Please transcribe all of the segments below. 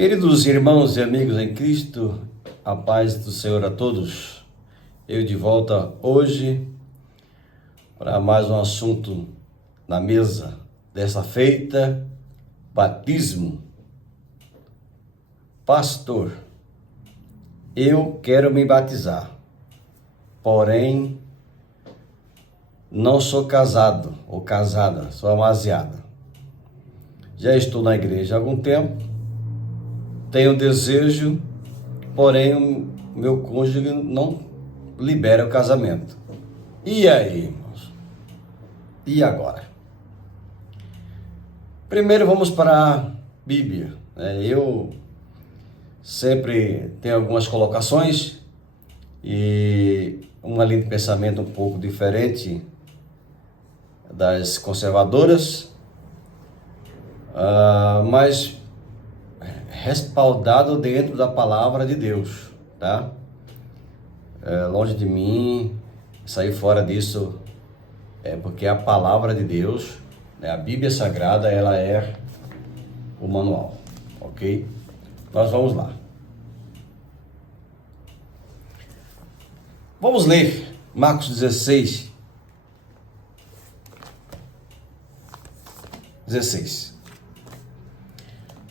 Queridos irmãos e amigos em Cristo, a paz do Senhor a todos. Eu de volta hoje para mais um assunto na mesa dessa feita, batismo. Pastor, eu quero me batizar, porém não sou casado ou casada, sou amaziada. Já estou na igreja há algum tempo, tenho desejo, porém o meu cônjuge não libera o casamento. E aí, irmãos? E agora? Primeiro vamos para a Bíblia. Eu sempre tenho algumas colocações e uma linha de pensamento um pouco diferente das conservadoras, mas respaldado dentro da palavra de Deus, tá? Longe de mim sair fora disso, porque a palavra de Deus, né, a Bíblia Sagrada, ela é o manual, ok? Nós vamos lá. Vamos ler Marcos 16.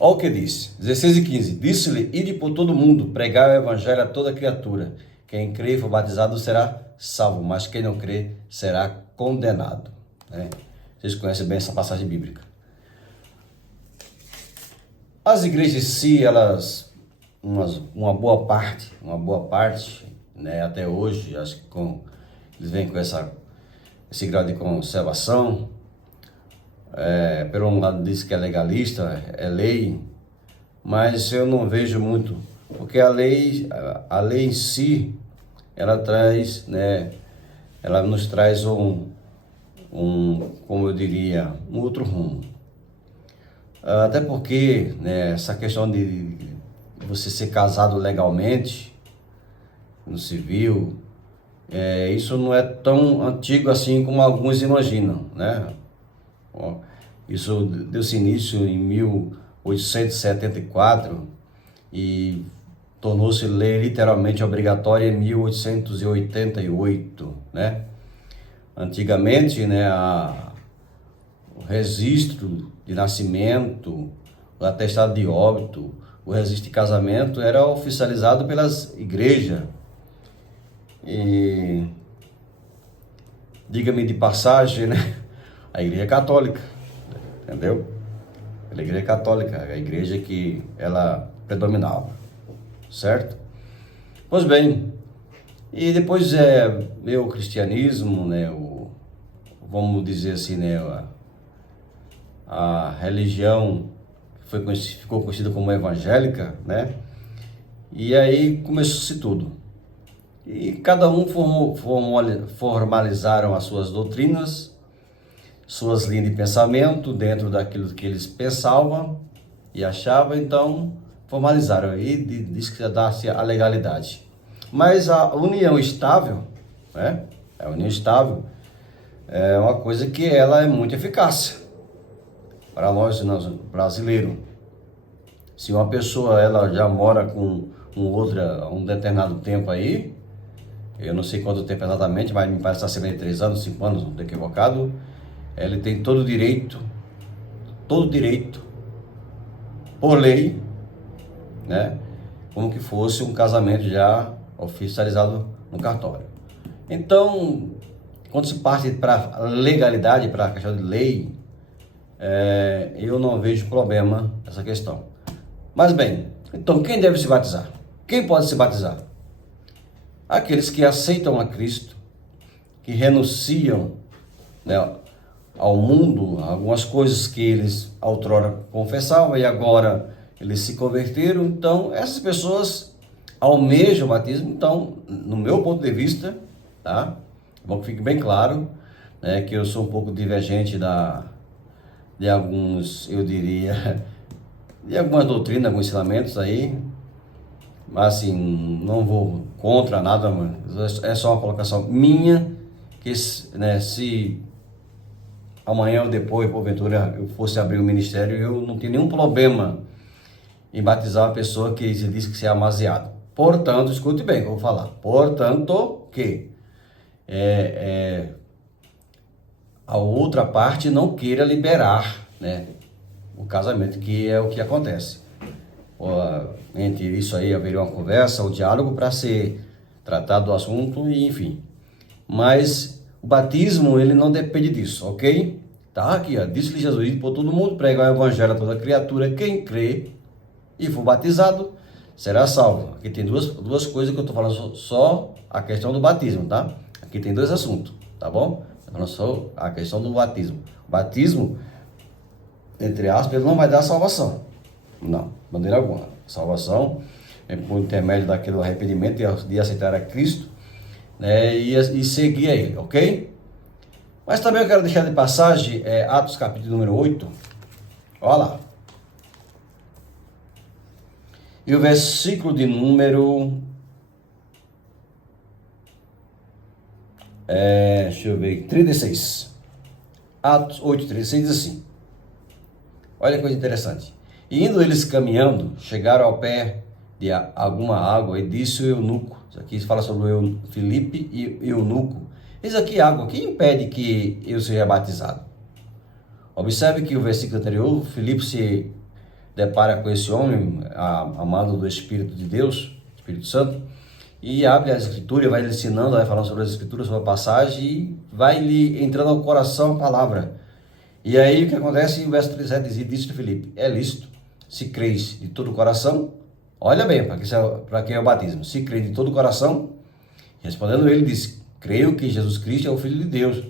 Olha o que diz, 16 e 15. Disse-lhe, ide por todo mundo, pregai o evangelho a toda criatura. Quem crê e for batizado será salvo, mas quem não crê será condenado. Vocês conhecem bem essa passagem bíblica. As igrejas em si, elas, uma boa parte, né, até hoje, acho que eles vêm com esse grau de conservação. Pelo um lado diz que é legalista, é lei, mas eu não vejo muito, porque a lei em si, ela traz, né, ela nos traz como eu diria, um outro rumo. Até porque, né, essa questão de você ser casado legalmente, no civil, isso não é tão antigo assim como alguns imaginam, né? Isso deu-se início em 1874 e tornou-se lei literalmente obrigatória em 1888, né? Antigamente, né, o registro de nascimento, o atestado de óbito, o registro de casamento era oficializado pelas igrejas. E diga-me de passagem, né? A igreja católica, entendeu? A igreja católica, a igreja que ela predominava, certo? Pois bem, e depois veio o cristianismo, né? Vamos dizer assim, né? A religião ficou conhecida como evangélica, né? E aí começou-se tudo. E cada um formalizaram as suas doutrinas, suas linhas de pensamento dentro daquilo que eles pensavam e achavam, então formalizaram e diz que dá-se a legalidade. Mas a união estável, né? A união estável é uma coisa que ela é muito eficaz para nós brasileiros. Se uma pessoa ela já mora com outra há um determinado tempo aí, eu não sei quanto tempo exatamente, mas me parece estar cerca de 3 anos, 5 anos, não estou equivocado. Ele tem todo o direito, por lei, né? Como que fosse um casamento já oficializado no cartório. Então, quando se parte para legalidade, para a questão de lei, eu não vejo problema nessa questão. Mas bem, então quem deve se batizar? Quem pode se batizar? Aqueles que aceitam a Cristo, que renunciam, né, ao mundo, algumas coisas que eles outrora confessavam e agora eles se converteram. Então, essas pessoas almejam o batismo. Então, no meu ponto de vista, tá? Bom que fique bem claro, né, que eu sou um pouco divergente de alguns, eu diria, de algumas doutrinas, alguns ensinamentos aí, mas assim, não vou contra nada, mano. É só uma colocação minha, que, né, se amanhã ou depois, porventura, eu fosse abrir o ministério, eu não tenho nenhum problema em batizar uma pessoa que se diz que se é amaziado. Portanto, escute bem o que eu vou falar. Portanto, que a outra parte não queira liberar, né, o casamento, que é o que acontece. Entre isso aí haveria uma conversa, um diálogo para ser tratado do assunto, e enfim. Mas o batismo, ele não depende disso, ok? Tá aqui, ó, disse-lhe Jesus, por todo mundo, pregar o evangelho a toda criatura, quem crê e for batizado, será salvo. Aqui tem duas coisas que eu estou falando, só a questão do batismo, tá? Aqui tem dois assuntos, tá bom? Eu falando só a questão do batismo. O batismo, entre aspas, ele não vai dar salvação. Não, de maneira alguma. Salvação é por intermédio daquele arrependimento de aceitar a Cristo, né, e seguir a Ele, ok? Mas também eu quero deixar de passagem Atos capítulo número 8. Olha lá. E o versículo de número... deixa eu ver, 36. Atos 8, 36 diz assim. Olha que coisa interessante. E indo eles caminhando, chegaram ao pé de alguma água, e disse o eunuco, isso aqui fala sobre o Filipe e o eunuco, eis aqui água, quem impede que eu seja batizado? Observe que o versículo anterior, Filipe se depara com esse homem, amado do Espírito de Deus, Espírito Santo, e abre as escrituras, vai lhe ensinando, vai falando sobre as escrituras, sobre a passagem, e vai lhe entrando ao coração a palavra. E aí o que acontece? O verso 37 diz, disse Filipe, é lícito, se creis de todo o coração, olha bem, para que é o batismo, se crê de todo o coração, respondendo ele, disse, creio que Jesus Cristo é o Filho de Deus,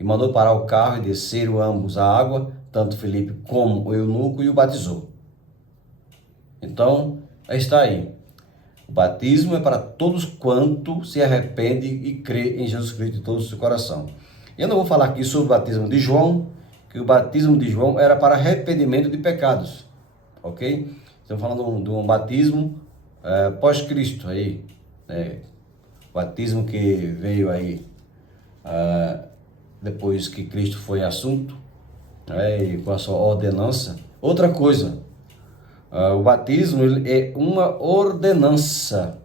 e mandou parar o carro e desceram ambos a água, tanto Filipe como o eunuco, e o batizou. Então, está aí. O batismo é para todos quanto se arrepende e crê em Jesus Cristo de todo o seu coração. Eu não vou falar aqui sobre o batismo de João, que o batismo de João era para arrependimento de pecados, ok? Estamos falando de um batismo pós-Cristo aí, né? Batismo que veio aí depois que Cristo foi assunto, né? E com a sua ordenança. Outra coisa, o batismo é uma ordenança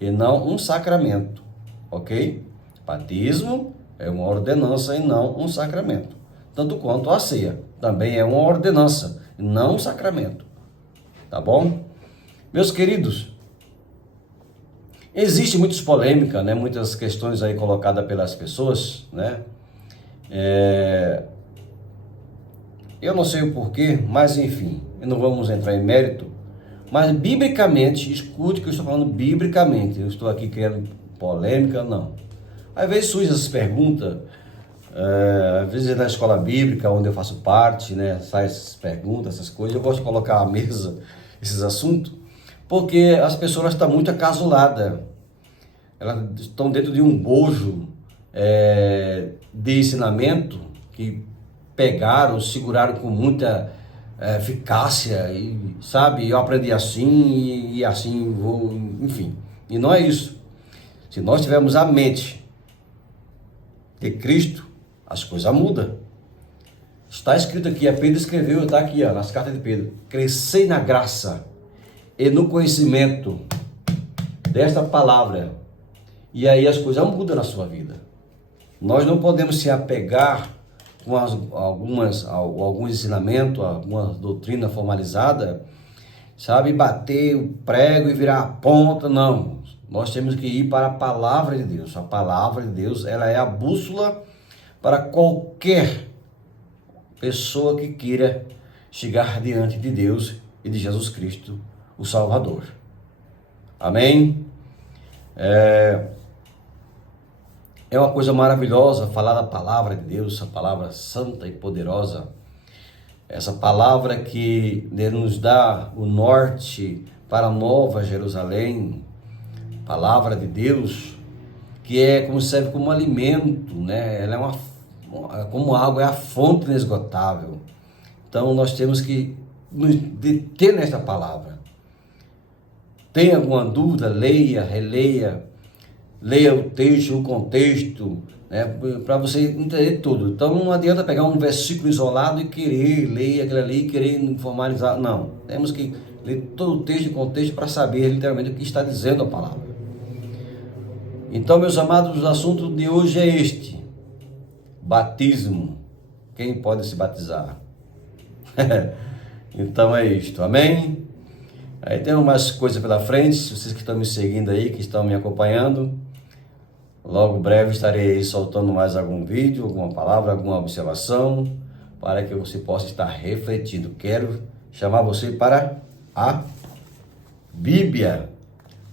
e não um sacramento, ok? Batismo é uma ordenança e não um sacramento. Tanto quanto a ceia, também é uma ordenança e não um sacramento, tá bom? Meus queridos, existe muitas polêmicas, né? Muitas questões aí colocadas pelas pessoas, né? Eu não sei o porquê, mas enfim, não vamos entrar em mérito, mas biblicamente, escute que eu estou falando biblicamente, eu estou aqui criando polêmica, não. Às vezes surgem essas perguntas, às vezes na escola bíblica, onde eu faço parte, né, sai essas perguntas, essas coisas, eu gosto de colocar à mesa esses assuntos, porque as pessoas estão muito acasuladas, elas estão dentro de um bojo de ensinamento que pegaram, seguraram com muita eficácia, e sabe, eu aprendi assim e assim vou, enfim, e não é isso. Se nós tivermos a mente de Cristo, as coisas mudam. Está escrito aqui, Pedro escreveu, está aqui, ó, nas cartas de Pedro, crescei na graça e no conhecimento desta palavra, e aí as coisas mudam na sua vida. Nós não podemos se apegar com alguns ensinamentos, alguma doutrina formalizada, sabe, bater o prego e virar a ponta, não. Nós temos que ir para a palavra de Deus. A palavra de Deus, ela é a bússola para qualquer pessoa que queira chegar diante de Deus e de Jesus Cristo, o Salvador. Amém? É uma coisa maravilhosa falar da palavra de Deus, essa palavra santa e poderosa, essa palavra que nos dá o norte para a Nova Jerusalém, palavra de Deus, que é como serve como alimento, né? Ela é como água, é a fonte inesgotável. Então nós temos que nos deter nesta palavra. Tem alguma dúvida? Leia, releia, leia o texto, o contexto, né, para você entender tudo. Então não adianta pegar um versículo isolado e querer ler aquilo ali, querer formalizar. Não, temos que ler todo o texto e contexto para saber literalmente o que está dizendo a palavra. Então, meus amados, o assunto de hoje é este: batismo. Quem pode se batizar? Então é isto, amém? Aí tem umas coisas pela frente, vocês que estão me seguindo aí, que estão me acompanhando, logo breve estarei soltando mais algum vídeo, alguma palavra, alguma observação, para que você possa estar refletindo. Quero chamar você para a Bíblia,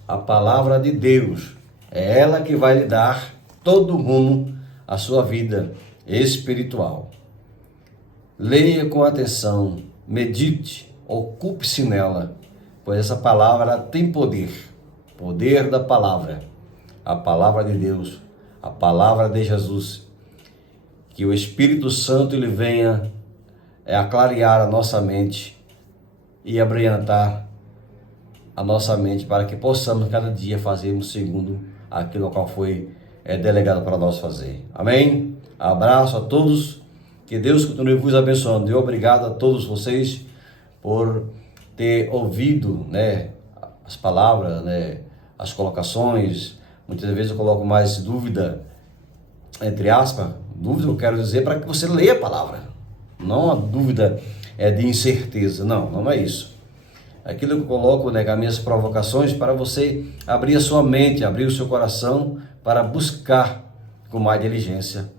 a palavra de Deus. É ela que vai lhe dar todo o rumo à sua vida espiritual. Leia com atenção, medite, ocupe-se nela, pois essa palavra tem poder, poder da palavra, a palavra de Deus, a palavra de Jesus. Que o Espírito Santo ele venha a clarear a nossa mente e abrilhantar a nossa mente para que possamos cada dia fazermos segundo aquilo ao qual foi delegado para nós fazer. Amém? Abraço a todos, que Deus continue vos abençoando e obrigado a todos vocês por ter ouvido, né, as palavras, né, as colocações. Muitas vezes eu coloco mais dúvida, entre aspas, dúvida eu quero dizer para que você leia a palavra, não a dúvida de incerteza, não é isso. Aquilo que eu coloco, né, as minhas provocações para você abrir a sua mente, abrir o seu coração para buscar com mais diligência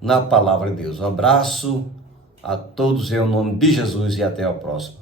na palavra de Deus. Um abraço a todos em nome de Jesus e até a próxima.